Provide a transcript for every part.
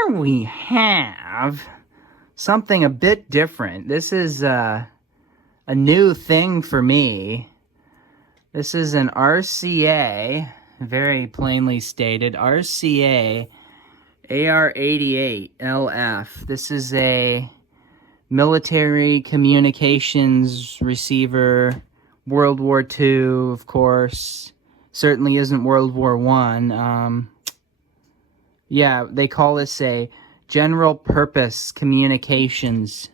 here we have something a bit different. This is a new thing for me. This is an RCA, very plainly stated, RCA AR-88LF. This is a military communications receiver. World War II, of course. Certainly isn't World War I. Yeah, they call this a general purpose communications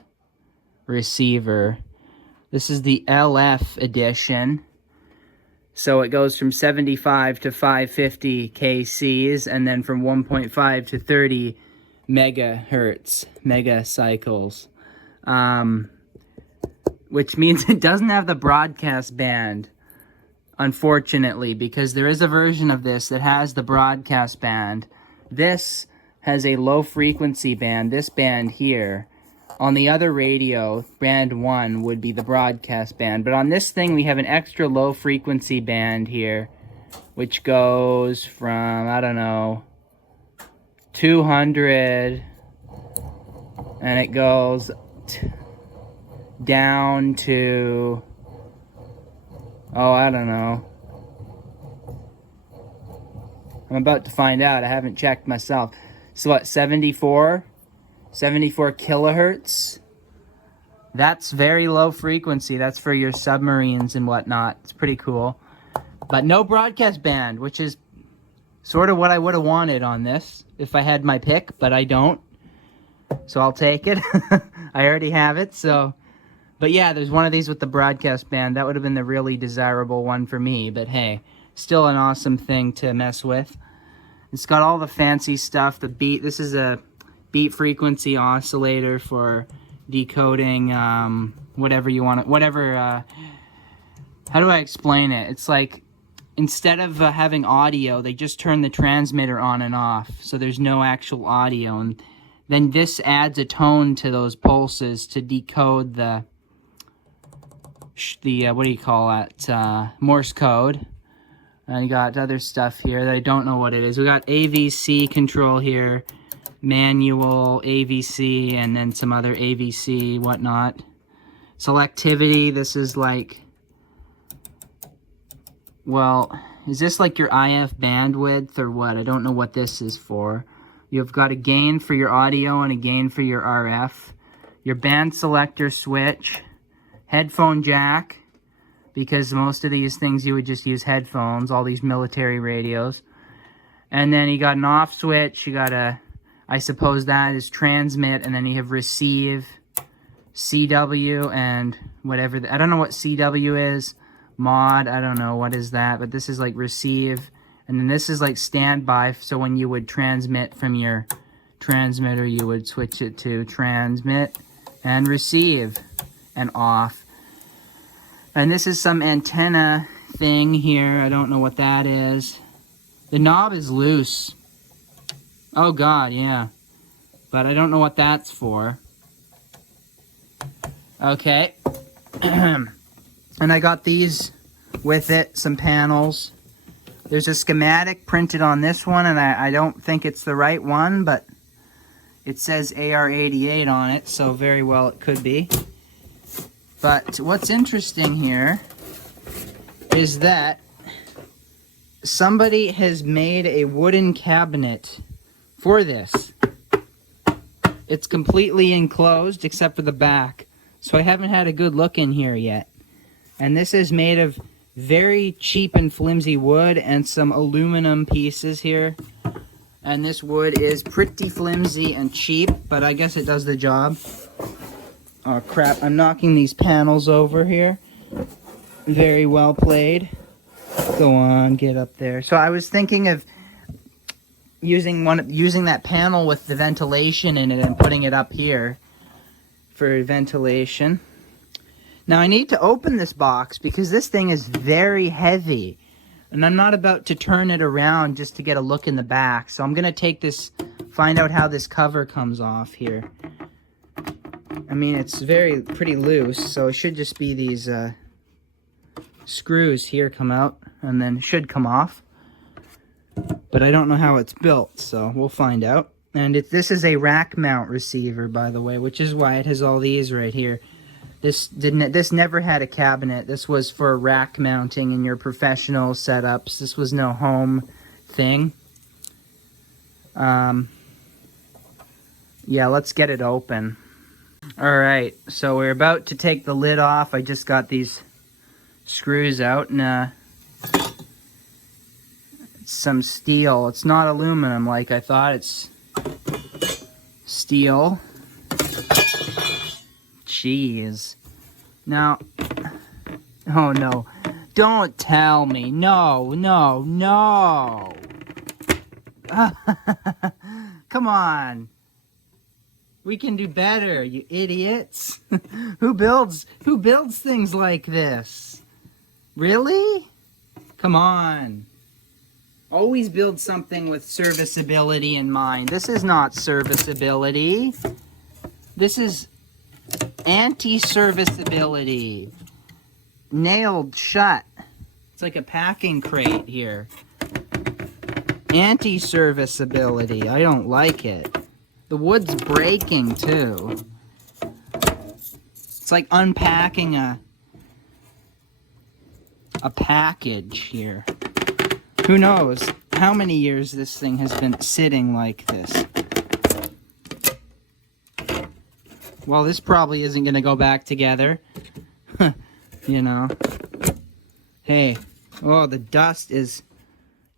receiver. This is the LF edition. So it goes from 75 to 550 kcs, and then from 1.5 to 30 megahertz, megacycles. Which means it doesn't have the broadcast band, unfortunately, because there is a version of this that has the broadcast band. This has a low frequency band, this band here. On the other radio, band 1 would be the broadcast band. But on this thing, we have an extra low frequency band here, which goes from, I don't know, 200, and it goes down to, oh, I don't know. I'm about to find out. I haven't checked myself. So what, 74 kilohertz? That's very low frequency. That's for your submarines and whatnot. It's pretty cool. But no broadcast band, which is sort of what I would have wanted on this if I had my pick, but I don't. So I'll take it. I already have it, so. But yeah, there's one of these with the broadcast band. That would have been the really desirable one for me, but hey, still an awesome thing to mess with. It's got all the fancy stuff, the beat. This is a beat frequency oscillator for decoding whatever you want, how do I explain it? It's like, instead of having audio, they just turn the transmitter on and off, so there's no actual audio, and then this adds a tone to those pulses to decode the what do you call it, Morse code. And you got other stuff here that I don't know what it is. We got AVC control here, manual AVC, and then some other AVC, whatnot. Selectivity, this is like, well, is this like your IF bandwidth or what? I don't know what this is for. You've got a gain for your audio and a gain for your RF. Your band selector switch, headphone jack, because most of these things you would just use headphones, all these military radios. And then you got an off switch, you got a, I suppose that is transmit, and then you have receive, CW, and whatever, I don't know what CW is, mod, I don't know what is that, but this is like receive, and then this is like standby, so when you would transmit from your transmitter, you would switch it to transmit and receive and off. And this is some antenna thing here. I don't know what that is. The knob is loose. Oh God, yeah. But I don't know what that's for. Okay. And I got these with it, some panels. There's a schematic printed on this one, and I don't think it's the right one, but it says AR-88 on it, so very well it could be. But what's interesting here is that somebody has made a wooden cabinet for this. It's completely enclosed except for the back, so I haven't had a good look in here yet. And this is made of very cheap and flimsy wood and some aluminum pieces here. And this wood is pretty flimsy and cheap, but I guess it does the job. Oh crap, I'm knocking these panels over here. Very well played. Go on, get up there. So I was thinking of using that panel with the ventilation in it and putting it up here for ventilation. Now I need to open this box because this thing is very heavy. And I'm not about to turn it around just to get a look in the back. So I'm going to take this, find out how this cover comes off here. I mean, it's pretty loose, so it should just be these screws here come out, and then should come off. But I don't know how it's built, so we'll find out. And this is a rack mount receiver, by the way, which is why it has all these right here. This never had a cabinet. This was for rack mounting in your professional setups. This was no home thing. Yeah, let's get it open. Alright, so we're about to take the lid off. I just got these screws out and some steel. It's not aluminum like I thought. It's steel. Jeez. Now, oh no. Don't tell me. No, no, no. Come on. We can do better, you idiots. Who builds things like this? Really? Come on. Always build something with serviceability in mind. This is not serviceability. This is anti-serviceability. Nailed shut. It's like a packing crate here. Anti-serviceability. I don't like it. The wood's breaking too. It's like unpacking a package here. Who knows how many years this thing has been sitting like this. Well, this probably isn't going to go back together. You know. Hey. Oh, the dust is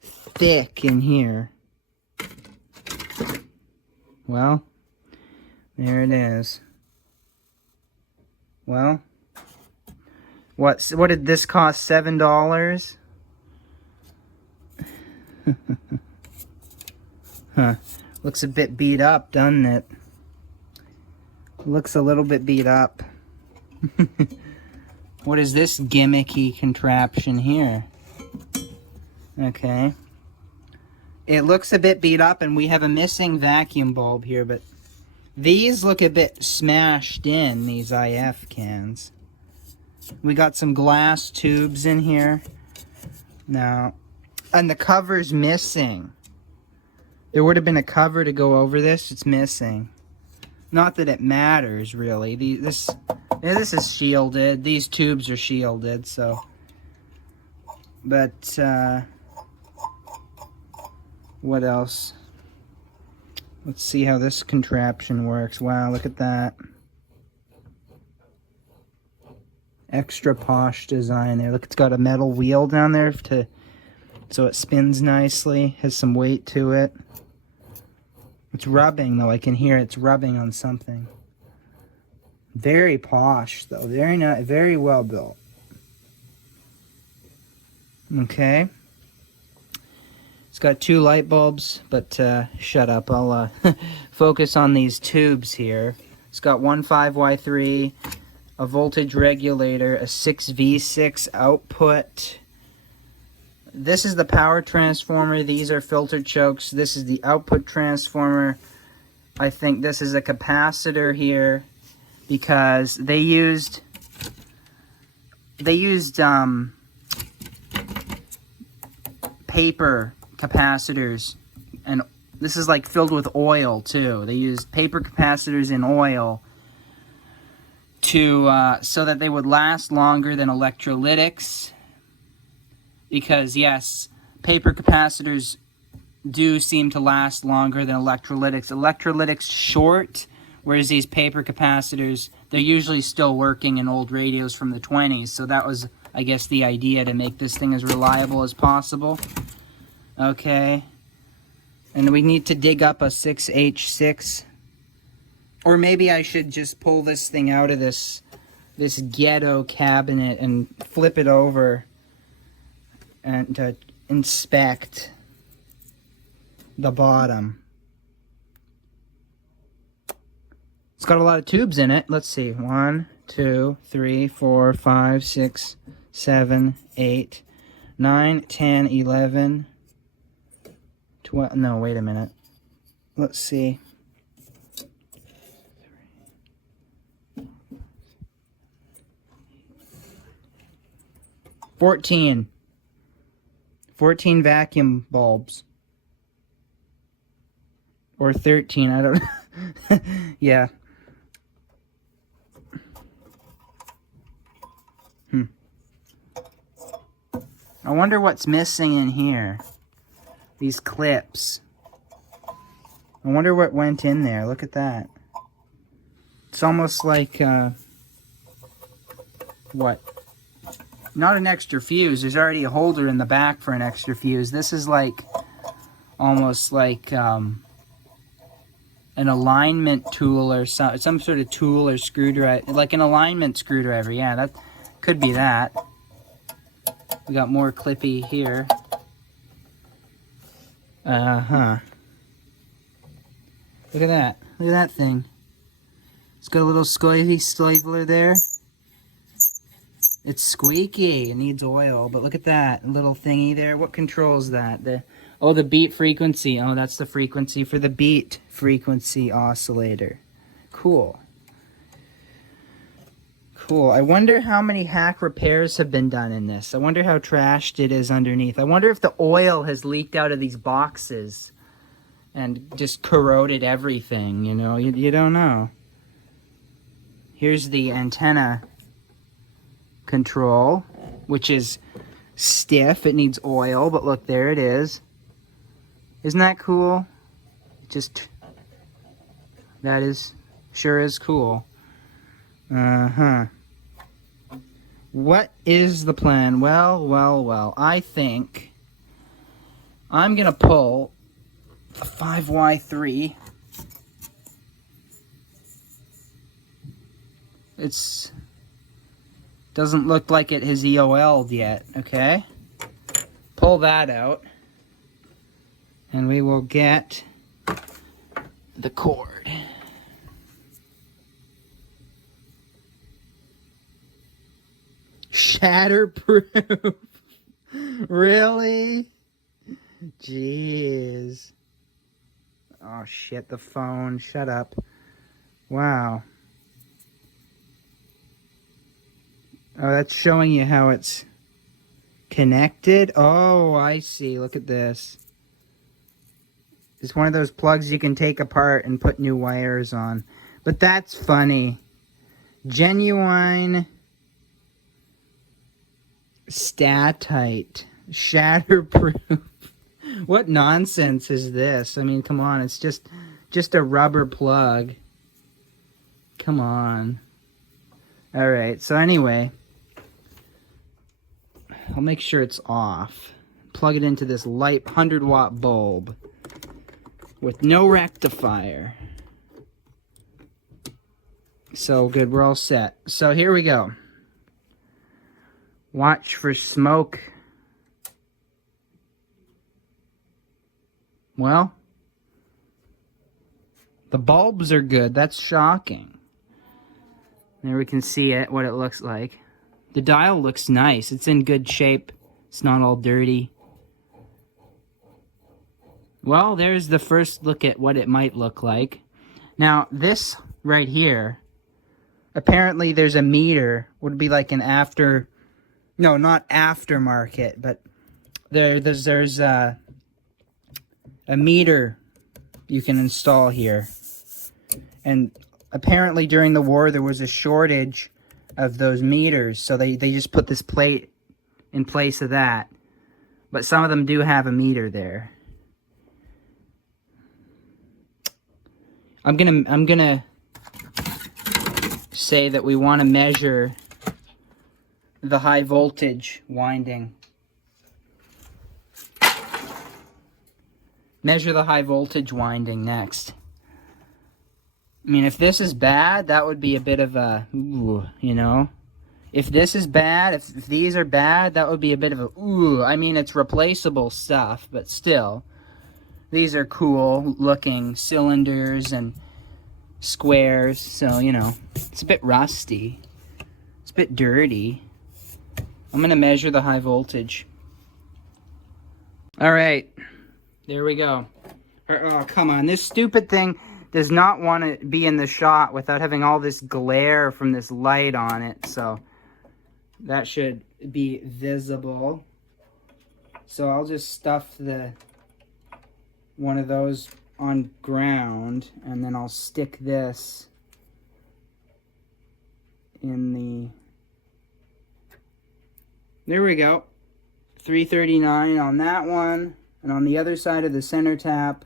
thick in here. Well, there it is. Well, what did this cost? $7? Huh. Looks a bit beat up, doesn't it? Looks a little bit beat up. What is this gimmicky contraption here? Okay. It looks a bit beat up, and we have a missing vacuum bulb here, but these look a bit smashed in, these IF cans. We got some glass tubes in here. Now, and the cover's missing. There would have been a cover to go over this. It's missing. Not that it matters, really. This is shielded. These tubes are shielded, so. But, what else? Let's see how this contraption works. Wow, look at that. Extra posh design there. Look, it's got a metal wheel down there so it spins nicely. Has some weight to it. It's rubbing, though. I can hear it's rubbing on something. Very posh, though. Very well built. Okay. It's got 2 light bulbs, but shut up. I'll focus on these tubes here. It's got one 5Y3, a voltage regulator, a 6V6 output. This is the power transformer. These are filter chokes. This is the output transformer. I think this is a capacitor here because they used paper capacitors, and this is like filled with oil too. They used paper capacitors in oil to so that they would last longer than electrolytics, because yes, paper capacitors do seem to last longer than electrolytics. Electrolytics short, whereas these paper capacitors, they're usually still working in old radios from the 20s. So that was, I guess, the idea, to make this thing as reliable as possible. Okay. And we need to dig up a 6H6. Or maybe I should just pull this thing out of this ghetto cabinet and flip it over and inspect the bottom. It's got a lot of tubes in it. Let's see. 1, 2, 3, 4, 5, 6, 7, 8, 9, 10, 11, 12. No, wait a minute. Let's see. 14 vacuum bulbs. Or 13, I don't know. Yeah. I wonder what's missing in here. These clips. I wonder what went in there. Look at that. It's almost like, what? Not an extra fuse. There's already a holder in the back for an extra fuse. This is like, almost like, an alignment tool or some sort of tool or screwdriver. Like an alignment screwdriver. Yeah, that could be that. We got more clippy here. Uh-huh. Look at that. Look at that thing. It's got a little squeaky stapler there. It's squeaky. It needs oil. But look at that little thingy there. What controls that? The beat frequency. Oh, that's the frequency for the beat frequency oscillator. Cool. Cool. I wonder how many hack repairs have been done in this. I wonder how trashed it is underneath. I wonder if the oil has leaked out of these boxes and just corroded everything, you know? You don't know. Here's the antenna control, which is stiff. It needs oil, but look, there it is. Isn't that cool? That is, sure is cool. Uh-huh. What is the plan? Well, I think I'm gonna pull a 5Y3. It's doesn't look like it has EOL'd yet, okay? Pull that out, and we will get the cord. Shatterproof. Really? Jeez. Oh shit, the phone. Shut up. Wow. Oh, that's showing you how it's connected? Oh, I see. Look at this. It's one of those plugs you can take apart and put new wires on. But that's funny. Genuine statite. Shatterproof. What nonsense is this? I mean, come on. It's just a rubber plug. Come on. Alright, so anyway, I'll make sure it's off. Plug it into this light 100-watt bulb with no rectifier. So good, we're all set. So here we go. Watch for smoke. Well, the bulbs are good. That's shocking. There we can see it, what it looks like. The dial looks nice. It's in good shape. It's not all dirty. Well, there's the first look at what it might look like. Now, this right here, apparently there's a meter. Would be like an no, not aftermarket, but there's a meter you can install here. And apparently during the war there was a shortage of those meters, so they just put this plate in place of that. But some of them do have a meter there. I'm gonna say that we want to measure the high voltage winding. Measure the high voltage winding next. I mean, if this is bad, that would be a bit of a, ooh, you know? If this is bad, if these are bad, that would be a bit of a, ooh. I mean, it's replaceable stuff, but still. These are cool looking cylinders and squares, so, you know, it's a bit rusty. It's a bit dirty. I'm going to measure the high voltage. All right. There we go. Oh, come on. This stupid thing does not want to be in the shot without having all this glare from this light on it. So that should be visible. So I'll just stuff one of those on ground, and then I'll stick this in the... There we go. 339 on that one, and on the other side of the center tap,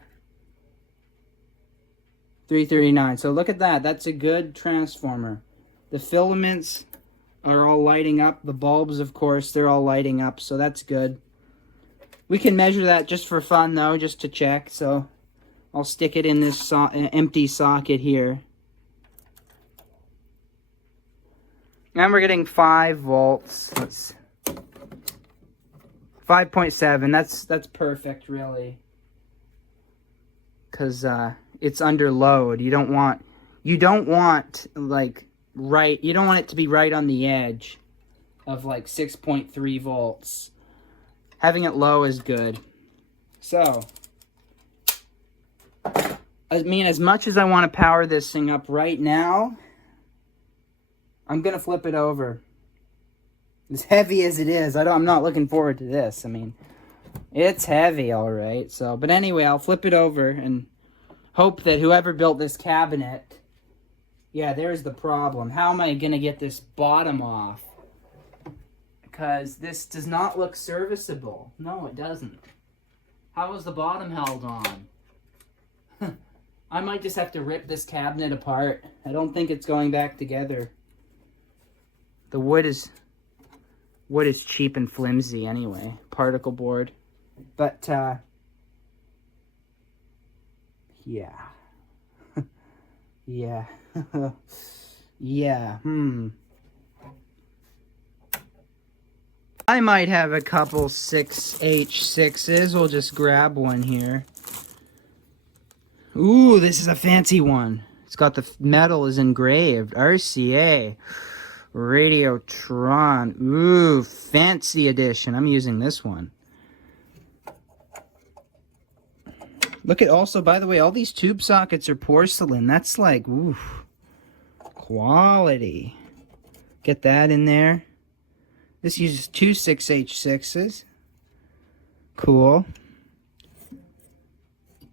339. So look at that. That's a good transformer. The filaments are all lighting up. The bulbs, of course, they're all lighting up, so that's good. We can measure that just for fun, though, just to check. So I'll stick it in this empty socket here. And we're getting 5 volts. Let's 5.7. That's perfect, really. Because it's under load. You don't want like right. You don't want it to be right on the edge of like 6.3 volts. Having it low is good. So, I mean, as much as I want to power this thing up right now, I'm gonna flip it over. As heavy as it is, I'm not looking forward to this. I mean, it's heavy, all right. So, but anyway, I'll flip it over and hope that whoever built this cabinet, yeah, there's the problem. How am I gonna get this bottom off? Because this does not look serviceable. No, it doesn't. How is the bottom held on? I might just have to rip this cabinet apart. I don't think it's going back together. The wood is cheap and flimsy anyway. Particle board. But, yeah. Yeah. Yeah, I might have a couple 6H6s. We'll just grab one here. Ooh, this is a fancy one. It's got the metal is engraved. RCA. Radiotron. Ooh, fancy edition. I'm using this one. Look at also, by the way, all these tube sockets are porcelain. That's like, ooh, quality. Get that in there. This uses 2 6H6s. Cool.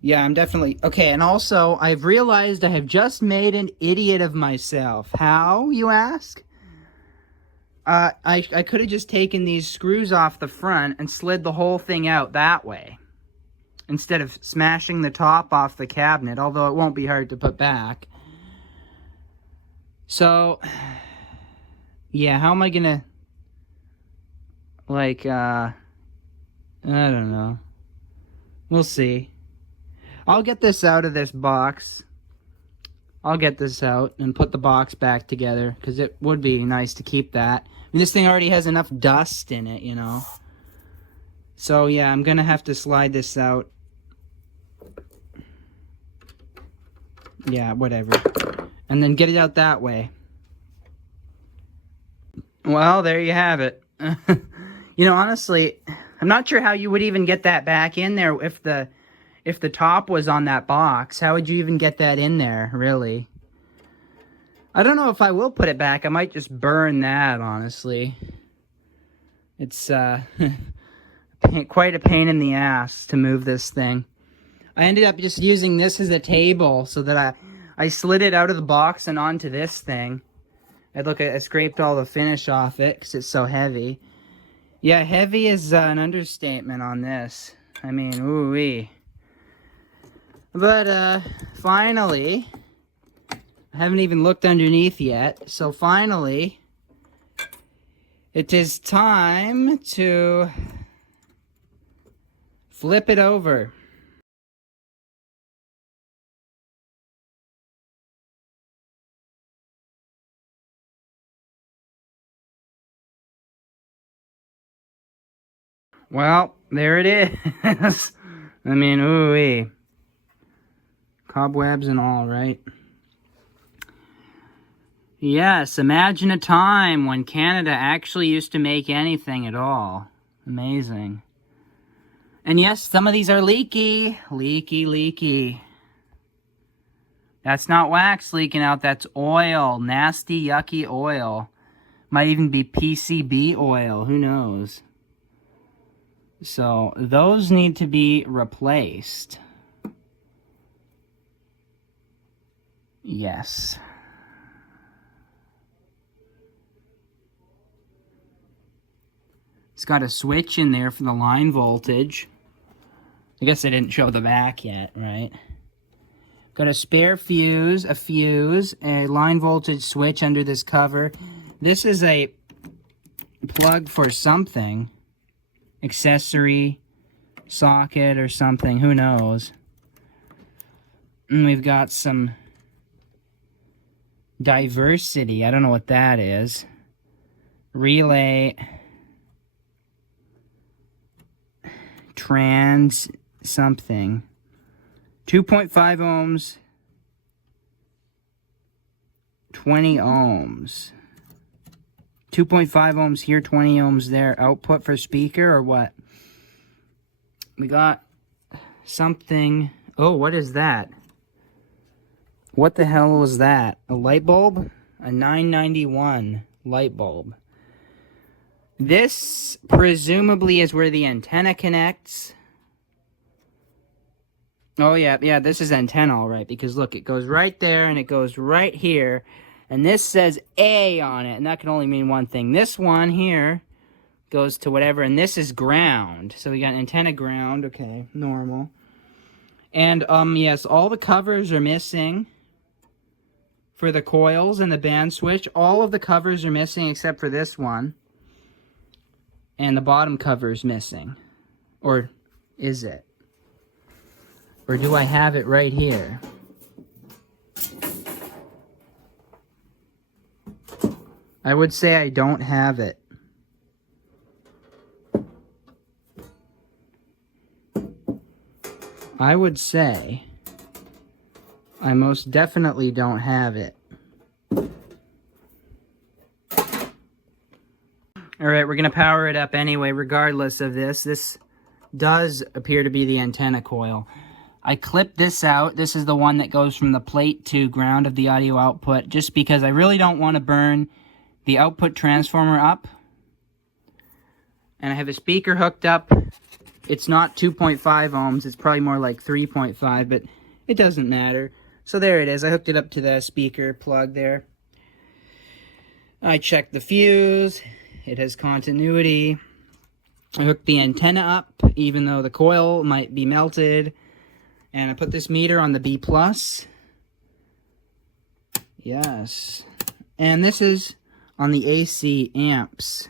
Yeah, I'm definitely... Okay, and also, I've realized I have just made an idiot of myself. How, you ask? I could have just taken these screws off the front and slid the whole thing out that way, instead of smashing the top off the cabinet, although it won't be hard to put back. So, yeah, how am I gonna... Like, I don't know. We'll see. I'll get this out of this box. I'll get this out and put the box back together, because it would be nice to keep that. I mean, this thing already has enough dust in it, you know. So, yeah, I'm going to have to slide this out. Yeah, whatever. And then get it out that way. Well, there you have it. You know, honestly, I'm not sure how you would even get that back in there if the top was on that box. How would you even get that in there, really? I don't know if I will put it back. I might just burn that, honestly. It's quite a pain in the ass to move this thing. I ended up just using this as a table so that I slid it out of the box and onto this thing. And look, I scraped all the finish off it because it's so heavy. Yeah, heavy is an understatement on this. I mean, ooh-wee. But, finally, I haven't even looked underneath yet, so finally, it is time to flip it over. Well, there it is. I mean, ooh-wee. Cobwebs and all, right? Yes, imagine a time when Canada actually used to make anything at all. Amazing. And yes, some of these are leaky. Leaky. That's not wax leaking out, that's oil. Nasty, yucky oil. Might even be PCB oil, who knows? So, those need to be replaced. Yes. It's got a switch in there for the line voltage. I guess I didn't show the back yet, right? Got a spare fuse, a line voltage switch under this cover. This is a plug for something. Accessory, socket or something, who knows. And we've got some diversity, I don't know what that is. Relay, trans something. 2.5 ohms, 20 ohms. 2.5 ohms here, 20 ohms there. Output for speaker or what? We got something. Oh, what is that? What the hell was that? A light bulb? A 991 light bulb. This presumably is where the antenna connects. Oh yeah, this is antenna all right, because look, it goes right there and it goes right here. And this says A on it, and that can only mean one thing. This one here goes to whatever, and this is ground. So we got antenna ground, okay, normal. And yes, all the covers are missing for the coils and the band switch. All of the covers are missing except for this one. And the bottom cover is missing. Or is it? Or do I have it right here? I would say I don't have it. I would say I most definitely don't have it. Alright, we're going to power it up anyway, regardless of this. This does appear to be the antenna coil. I clipped this out. This is the one that goes from the plate to ground of the audio output, just because I really don't want to burn the output transformer up. And I have a speaker hooked up. It's not 2.5 ohms. It's probably more like 3.5, but it doesn't matter. So there it is. I hooked it up to the speaker plug there. I checked the fuse. It has continuity. I hooked the antenna up, even though the coil might be melted. And I put this meter on the B+. Yes. And this is on the AC amps.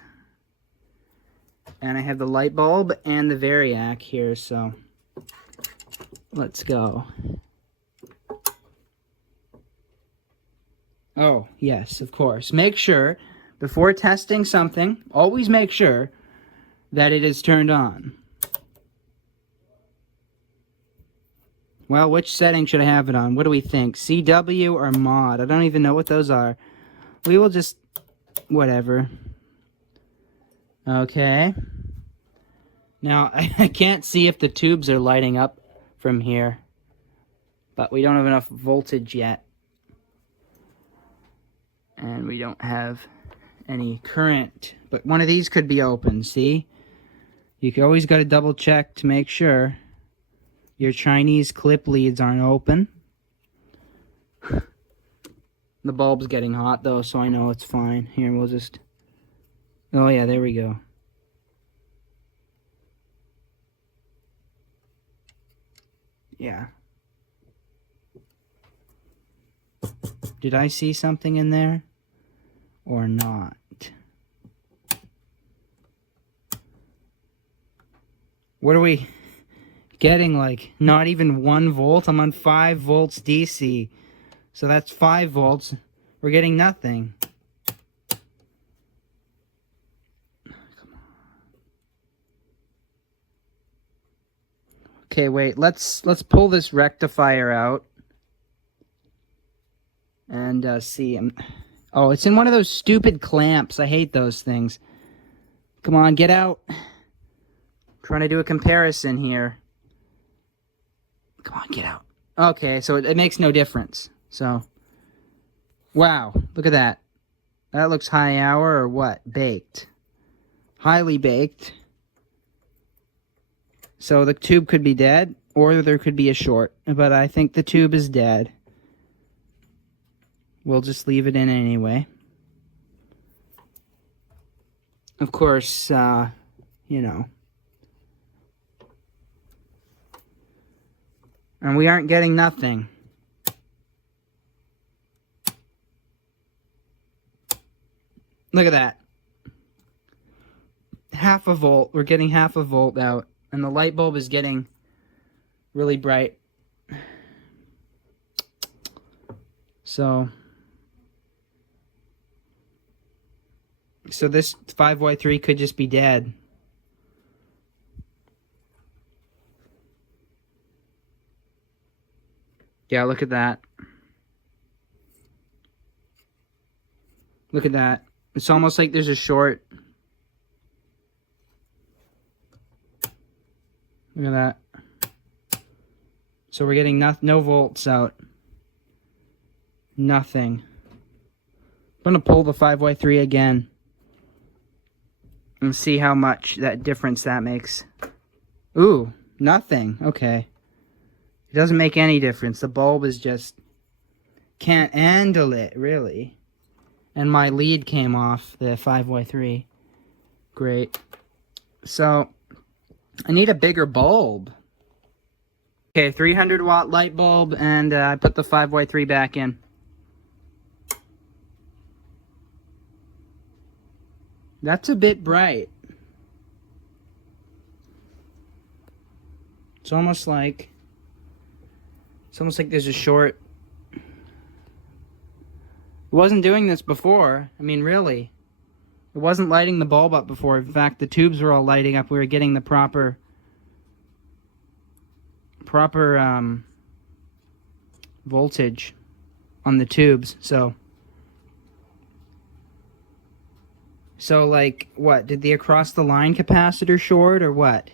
And I have the light bulb and the variac here, so let's go. Oh, yes, of course. Make sure, before testing something, always make sure that it is turned on. Well, which setting should I have it on? What do we think? CW or mod? I don't even know what those are. We will just... whatever. Okay. Now, I can't see if the tubes are lighting up from here. But we don't have enough voltage yet. And we don't have any current. But one of these could be open, see? You always got to double check to make sure your Chinese clip leads aren't open. The bulb's getting hot though, so I know it's fine. Here, we'll just... oh yeah, there we go. Yeah. Did I see something in there? Or not? What are we getting, like, not even 1 volt? I'm on 5 volts DC. So that's 5 volts. We're getting nothing. Come on. Okay, wait. Let's pull this rectifier out. And see. Oh, it's in one of those stupid clamps. I hate those things. Come on, get out. I'm trying to do a comparison here. Come on, get out. Okay, so it makes no difference. So, wow, look at that. That looks high hour or what? Baked. Highly baked. So the tube could be dead, or there could be a short. But I think the tube is dead. we'll just leave it in anyway. Of course, you know. And we aren't getting nothing. Look at that. Half a volt. We're getting half a volt out. And the light bulb is getting really bright. So this 5Y3 could just be dead. Yeah, look at that. Look at that. It's almost like there's a short. Look at that. So we're getting no volts out. Nothing. I'm going to pull the 5Y3 again and see how much that difference that makes. Ooh, nothing. Okay. It doesn't make any difference. The bulb is just can't handle it, really. And my lead came off the 5Y3. Great. So I need a bigger bulb. Okay, 300 watt light bulb, and I put the 5Y3 back in. That's a bit bright. It's almost like there's a short. It wasn't doing this before. I mean, really. It wasn't lighting the bulb up before. In fact, the tubes were all lighting up. We were getting the proper voltage on the tubes. So like, what? Did the across the line capacitor short or what?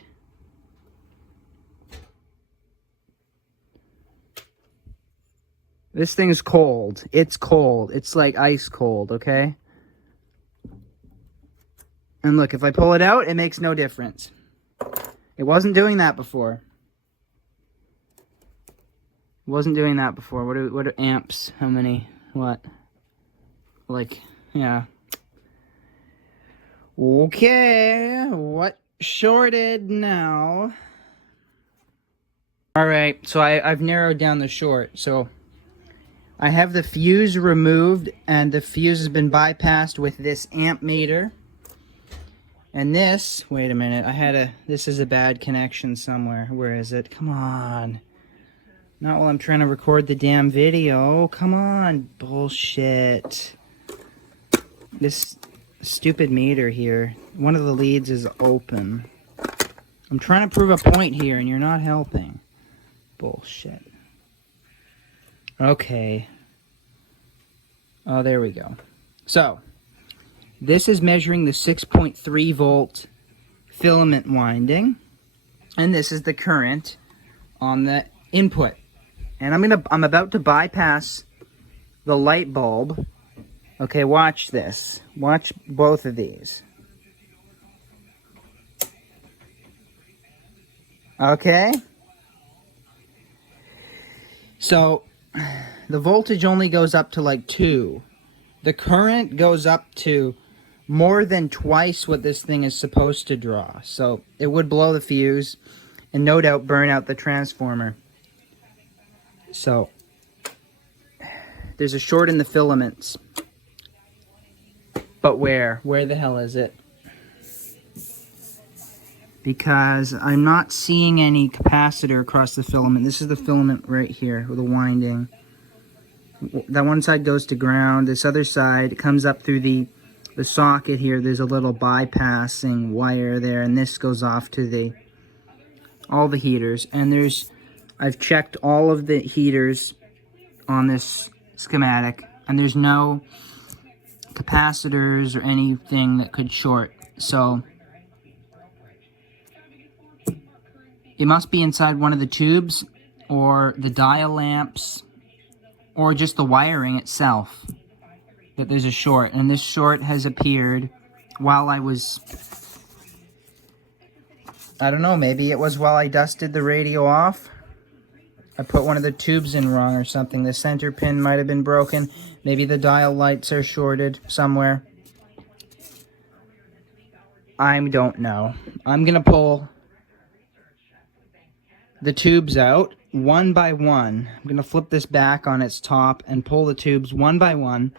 This thing is cold. It's cold. It's like ice cold, okay? And look, if I pull it out, it makes no difference. It wasn't doing that before. It wasn't doing that before. What are amps? How many? What? Like, yeah. Okay, what shorted now? Alright, so I've narrowed down the short. So I have the fuse removed, and the fuse has been bypassed with this amp meter. And this, wait a minute, this is a bad connection somewhere. Where is it? Come on. Not while I'm trying to record the damn video. Come on, bullshit. This stupid meter here. One of the leads is open. I'm trying to prove a point here, and you're not helping. Bullshit. Okay. Oh, there we go. So, this is measuring the 6.3 volt filament winding, and this is the current on the input. And I'm about to bypass the light bulb. Okay, watch this. Watch both of these. Okay? So, the voltage only goes up to like 2. The current goes up to more than twice what this thing is supposed to draw. So, it would blow the fuse and no doubt burn out the transformer. So, there's a short in the filaments. But where? Where the hell is it? Because I'm not seeing any capacitor across the filament. This is the filament right here with the winding. That one side goes to ground. This other side comes up through the socket here. There's a little bypassing wire there, and this goes off to all the heaters. And I've checked all of the heaters on this schematic, and there's no capacitors or anything that could short. So it must be inside one of the tubes, or the dial lamps, or just the wiring itself that there's a short. And this short has appeared while I was, I don't know, maybe it was while I dusted the radio off. I put one of the tubes in wrong or something. The center pin might have been broken. Maybe the dial lights are shorted somewhere. I don't know. I'm going to pull the tubes out one by one. I'm going to flip this back on its top and pull the tubes one by one.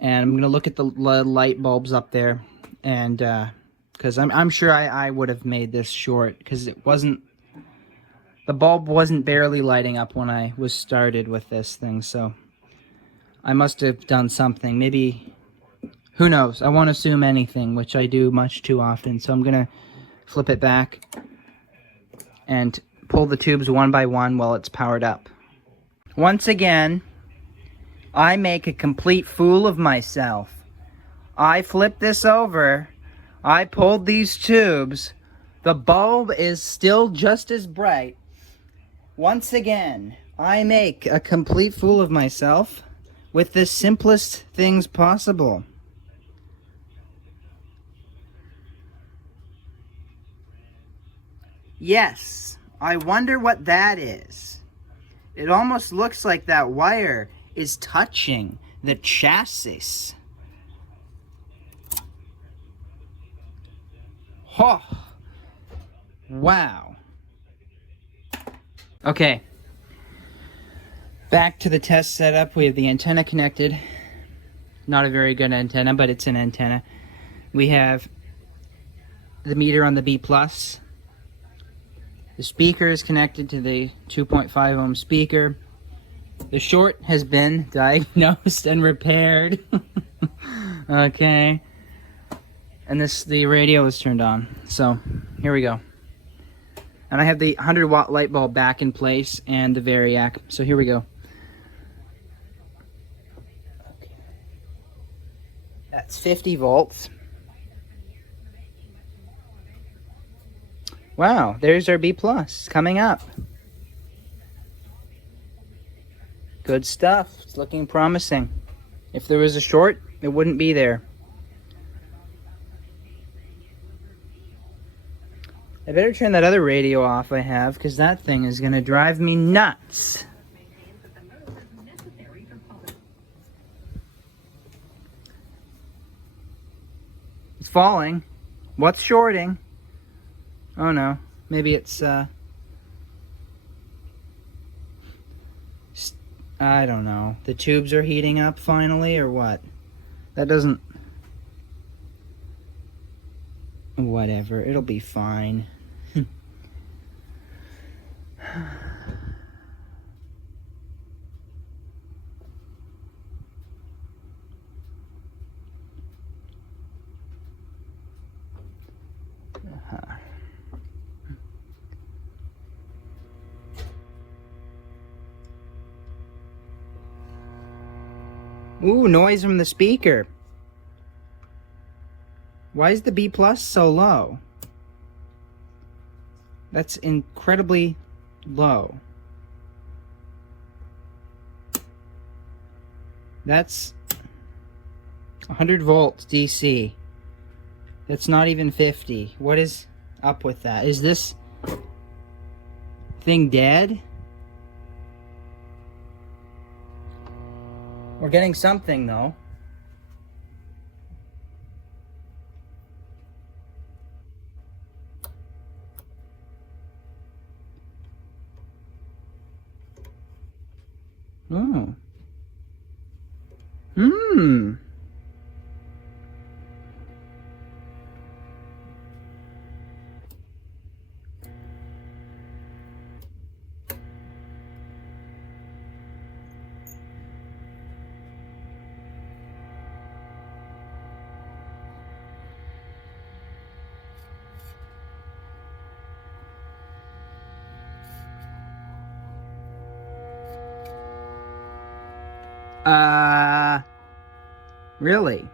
And I'm going to look at the light bulbs up there. And because I'm sure I would have made this short, because it wasn't, the bulb wasn't barely lighting up when I was started with this thing. So I must have done something. Maybe, who knows? I won't assume anything, which I do much too often. So I'm going to flip it back and pull the tubes one by one while it's powered up. Once again, I make a complete fool of myself. I flip this over, I pulled these tubes, the bulb is still just as bright. Once again, I make a complete fool of myself with the simplest things possible. Yes, I wonder what that is. It almost looks like that wire is touching the chassis. Oh, wow. Okay, back to the test setup. We have the antenna connected. Not a very good antenna, but it's an antenna. We have the meter on the B+. The speaker is connected to the 2.5 ohm speaker. The short has been diagnosed and repaired. Okay. And the radio is turned on. So, here we go. And I have the 100 watt light bulb back in place and the Variac. So here we go. Okay. That's 50 volts. Wow, there's our B+ coming up. Good stuff. It's looking promising. If there was a short, it wouldn't be there. I better turn that other radio off I have, because that thing is going to drive me nuts. It's falling. What's shorting? Oh no. Maybe it's, I don't know. The tubes are heating up finally, or what? That doesn't... Whatever. It'll be fine. Ooh, noise from the speaker. Why is the B+ so low? That's incredibly low. That's 100 volts DC. That's not even 50. What is up with that? Is this thing dead? We're getting something though. Oh. Really?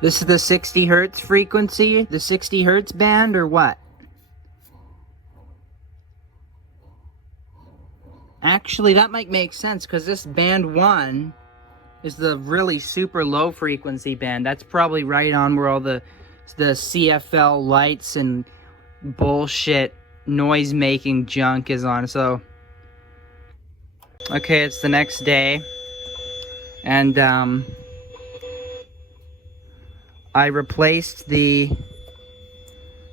This is the 60 hertz frequency, the 60 hertz band, or what? Actually, that might make sense, because this band 1 is the really super low frequency band. That's probably right on where all the the CFL lights and bullshit noise making junk is on. So okay, it's the next day, and I replaced the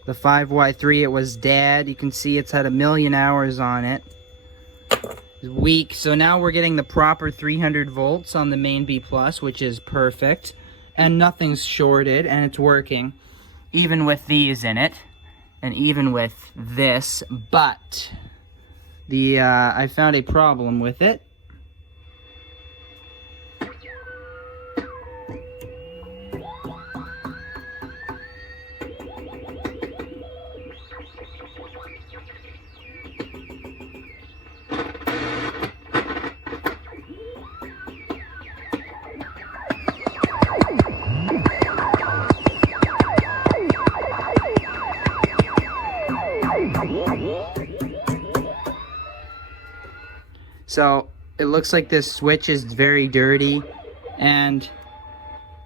5Y3. It was dead. You can see it's had 1,000,000 hours on it. It's weak. So now we're getting the proper 300 volts on the main B+, which is perfect, and nothing's shorted, and it's working even with these in it, and even with this. But I found a problem with it. So it looks like this switch is very dirty, and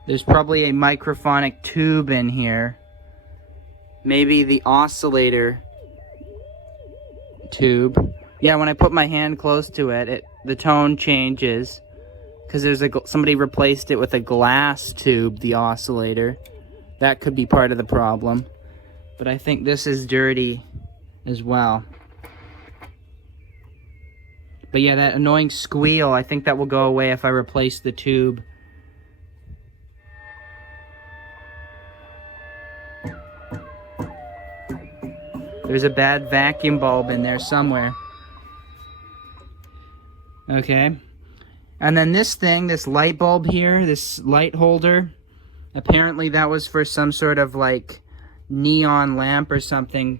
there's probably a microphonic tube in here. Maybe the oscillator tube. Yeah, when I put my hand close to it, the tone changes because somebody replaced it with a glass tube, the oscillator. That could be part of the problem. But I think this is dirty as well. But yeah, that annoying squeal, I think that will go away if I replace the tube. There's a bad vacuum bulb in there somewhere. Okay. And then this thing, this light bulb here, this light holder, apparently that was for some sort of like neon lamp or something.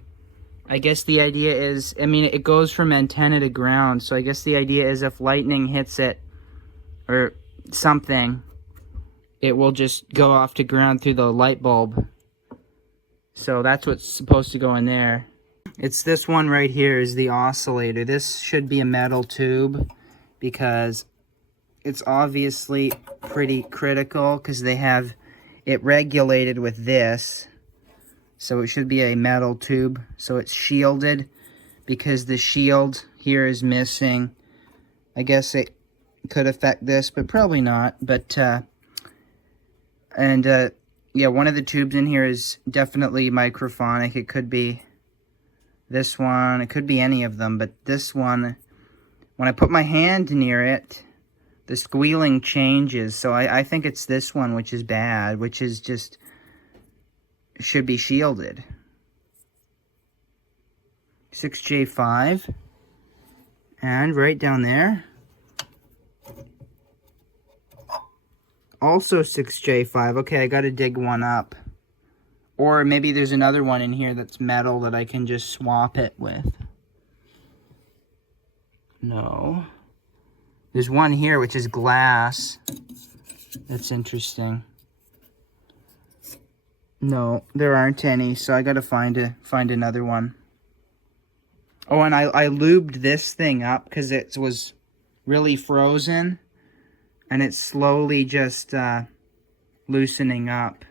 I guess the idea is, I mean, it goes from antenna to ground, so I guess the idea is if lightning hits it or something, it will just go off to ground through the light bulb. So that's what's supposed to go in there. It's this one right here is the oscillator. This should be a metal tube because it's obviously pretty critical because they have it regulated with this. So it should be a metal tube. So it's shielded because the shield here is missing. I guess it could affect this, but probably not. But, yeah, one of the tubes in here is definitely microphonic. It could be this one. It could be any of them. But this one, when I put my hand near it, the squealing changes. So I think it's this one, which is bad, which is just should be shielded. 6J5, and right down there also 6J5. Okay, I gotta dig one up, or maybe there's another one in here that's metal that I can just swap it with. No, there's one here which is glass. That's interesting. No, there aren't any, so I gotta find another one. Oh, and I lubed this thing up because it was really frozen, and it's slowly just loosening up.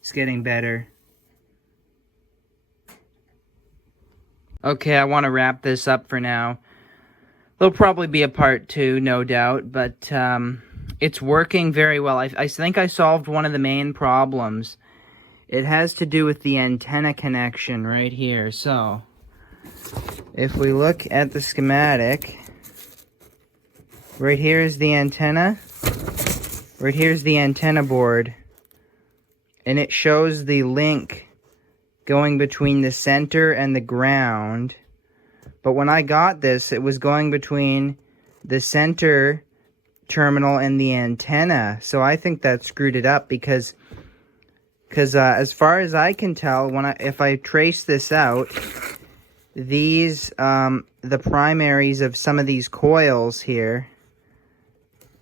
It's getting better. Okay, I want to wrap this up for now. There'll probably be a part 2, no doubt, but it's working very well. I think I solved one of the main problems. It has to do with the antenna connection right here. So, if we look at the schematic, right here is the antenna. Right here's the antenna board. And it shows the link going between the center and the ground. But when I got this, it was going between the center terminal and the antenna. So I think that screwed it up because as far as I can tell, if I trace this out, these the primaries of some of these coils here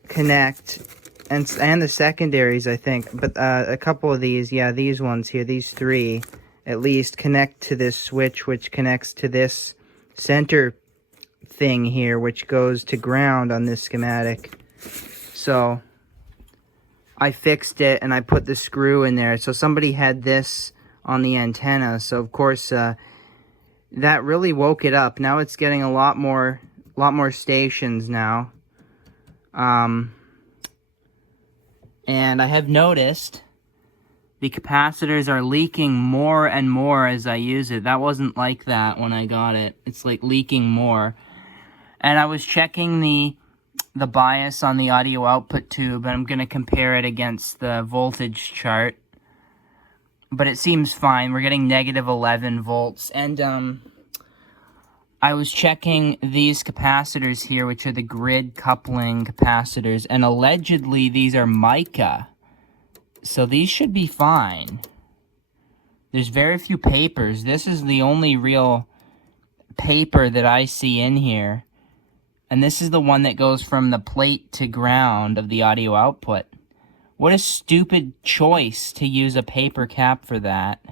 connect, and the secondaries, I think, but a couple of these, yeah, these ones here, these 3 at least, connect to this switch, which connects to this center thing here, which goes to ground on this schematic. So I fixed it and I put the screw in there. So somebody had this on the antenna. So of course, that really woke it up. Now it's getting a lot more stations now. And I have noticed the capacitors are leaking more and more as I use it. That wasn't like that when I got it. It's like leaking more. And I was checking the bias on the audio output tube, and I'm going to compare it against the voltage chart. But it seems fine. We're getting negative 11 volts. And I was checking these capacitors here, which are the grid coupling capacitors, and allegedly these are mica. So these should be fine. There's very few papers. This is the only real paper that I see in here. And this is the one that goes from the plate to ground of the audio output. What a stupid choice to use a paper cap for that.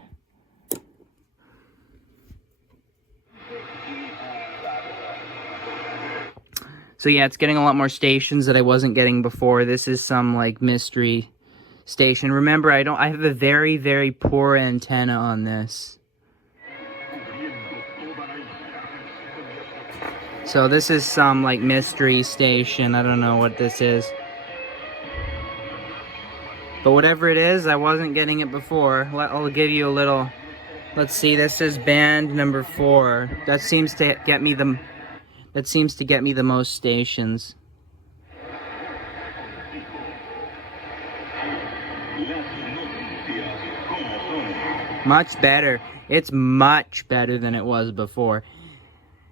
So yeah, it's getting a lot more stations that I wasn't getting before. This is some like mystery station. Remember, I have a very, very poor antenna on this. So this is some like mystery station. I don't know what this is. But whatever it is, I wasn't getting it before. I'll give you a little, let's see, this is band number 4. That seems to get me the most stations. Much better. It's much better than it was before.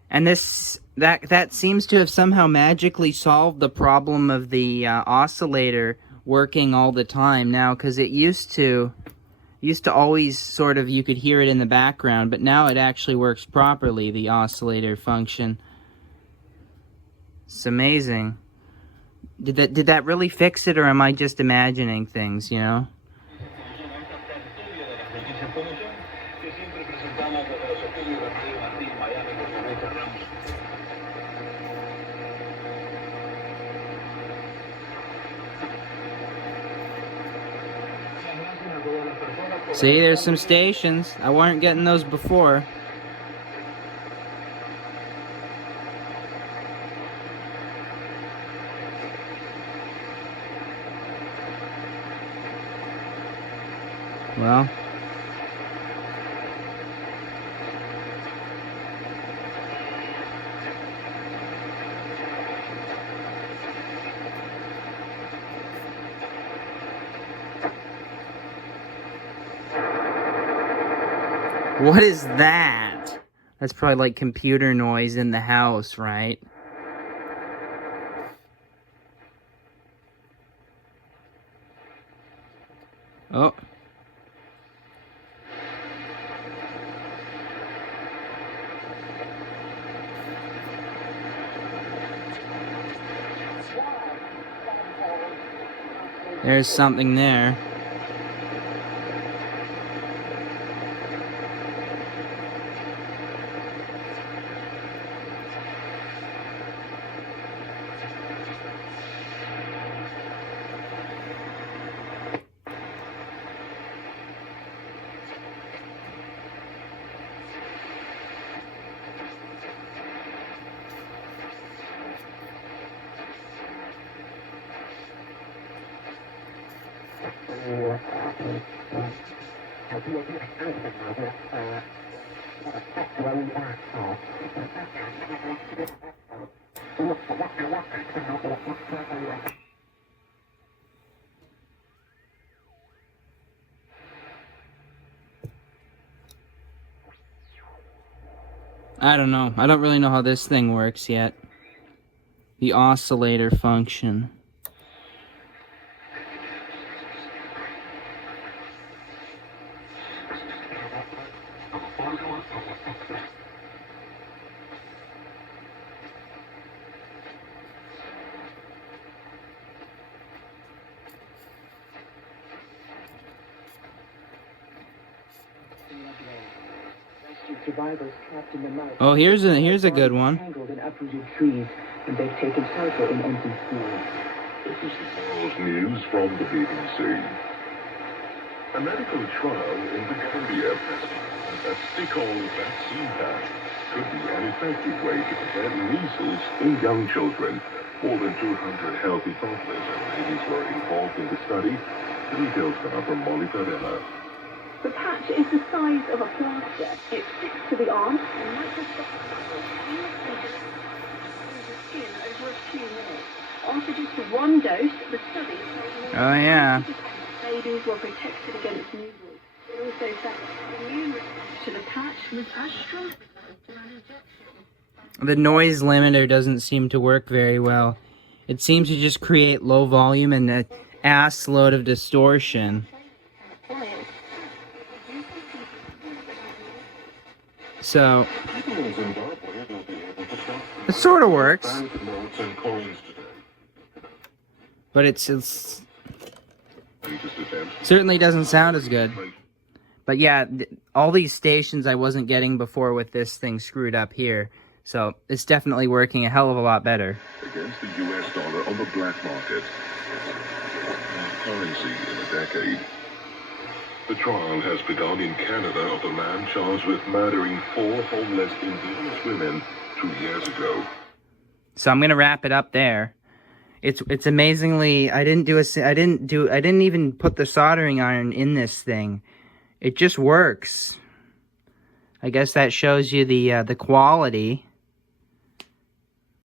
And that seems to have somehow magically solved the problem of the oscillator working all the time now, because it used to always sort of, you could hear it in the background, but now it actually works properly, the oscillator function. It's amazing. Did that really fix it, or am I just imagining things, you know? See, there's some stations. I weren't getting those before. Well, what is that? That's probably like computer noise in the house, right? Oh. There's something there. I don't know. I don't really know how this thing works yet. The oscillator function. Oh, here's a good one. Tangled in uprooted trees, and they've taken shelter in empty schools. This is the world news from the BBC. A medical trial in the Gambia has found that stick-on vaccine patch could be an effective way to prevent measles in young children. More than 200 healthy toddlers and babies were involved in the study. Details now from Molly Padilla. The patch is the size of a plaster. It sticks to the arm and microscopic levels the skin over a few minutes. After just one dose, the study Oh, yeah. babies were protected against measles. It also found the immune response to the patch was as strong as an injection. The noise limiter doesn't seem to work very well. It seems to just create low volume and an ass load of distortion. So, it sort of works. But it's certainly doesn't sound as good. But yeah, all these stations I wasn't getting before with this thing screwed up here. So it's definitely working a hell of a lot better. Against the U.S. dollar on the black market. Currency in a decade. The trial has begun in Canada of the man charged with murdering 4 homeless Indigenous women 2 years ago. So I'm gonna wrap it up there. It's amazingly, I didn't even put the soldering iron in this thing. It just works. I guess that shows you the quality.